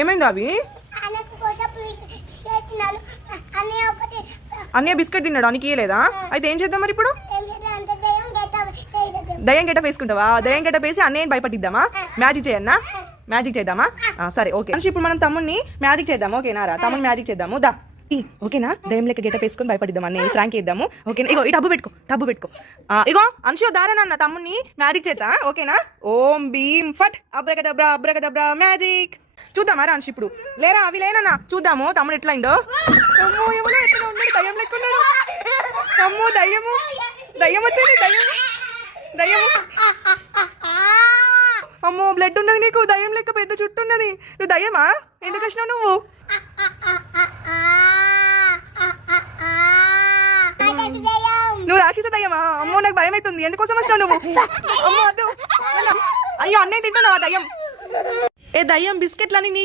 ఏమైంది అవి? అన్నయ్య బిస్కెట్ తిన్నాడు అని ఇయ్యలేదా? అయితే ఏం చేద్దాం మరి ఇప్పుడు? దయ్యం గెటప్ వేసుకుంటావా? దయ్యం గెటప్ వేసి అన్నయ్యని భయపట్టిద్దామా? మ్యాజిక్ చేయన్నా? మ్యాజిక్ చేద్దామా? సరే ఓకే. ఇప్పుడు మనం తమ్ముడిని మ్యాజిక్ చేద్దాం ఓకేనా రా తమ్ముని మ్యాజిక్ చేద్దాము. దా. ఓకేనా? దయ్యం లెక్క గెటప్ వేసుకొని భయపడిద్దాం అన్నయ్య ఫ్రాంక్ చేద్దాము ఓకేనా? ఇగో ఈ డబ్బు పెట్టుకో డబ్బు పెట్టుకో. ఇగో అంశు దారేనన్న తమ్ముడిని మ్యాజిక్ చేద్దా? ఓకేనా? ఓం భీమ్ ఫట్ అబ్రగదబ్రా అబ్రగదబ్రా మ్యాజిక్ చూద్దామా రాన్షి ఇప్పుడు? లేరా అవి లేనన్నా చూద్దాము తమ్ముడు ఎట్లా అయిందో అమ్మో ఏమో ఎట్లా ఉన్నాడు దయ్యం లెక్కున్నాడు. అమ్మో దయ్యము. దయ్యం వచ్చింది దయ్యం. దయ్యము. అమ్మో బ్లడ్ ఉన్నది నీకు దయ్యం లెక్క పెద్ద చుట్టూ ఉన్నది. నువ్వు దయ్యమా? ఎందుకు వచ్చినావు నువ్వు? నువ్వు రాక్షస దయ్యమా? అమ్మో నాకు భయం అవుతుంది ఎందుకోసం వచ్చినావు నువ్వు? అమ్మో వద్దు అయ్యో అన్నయ్య తింటున్నావా దయ్యం? ఏ దయ్యం బిస్కెట్లని నీకే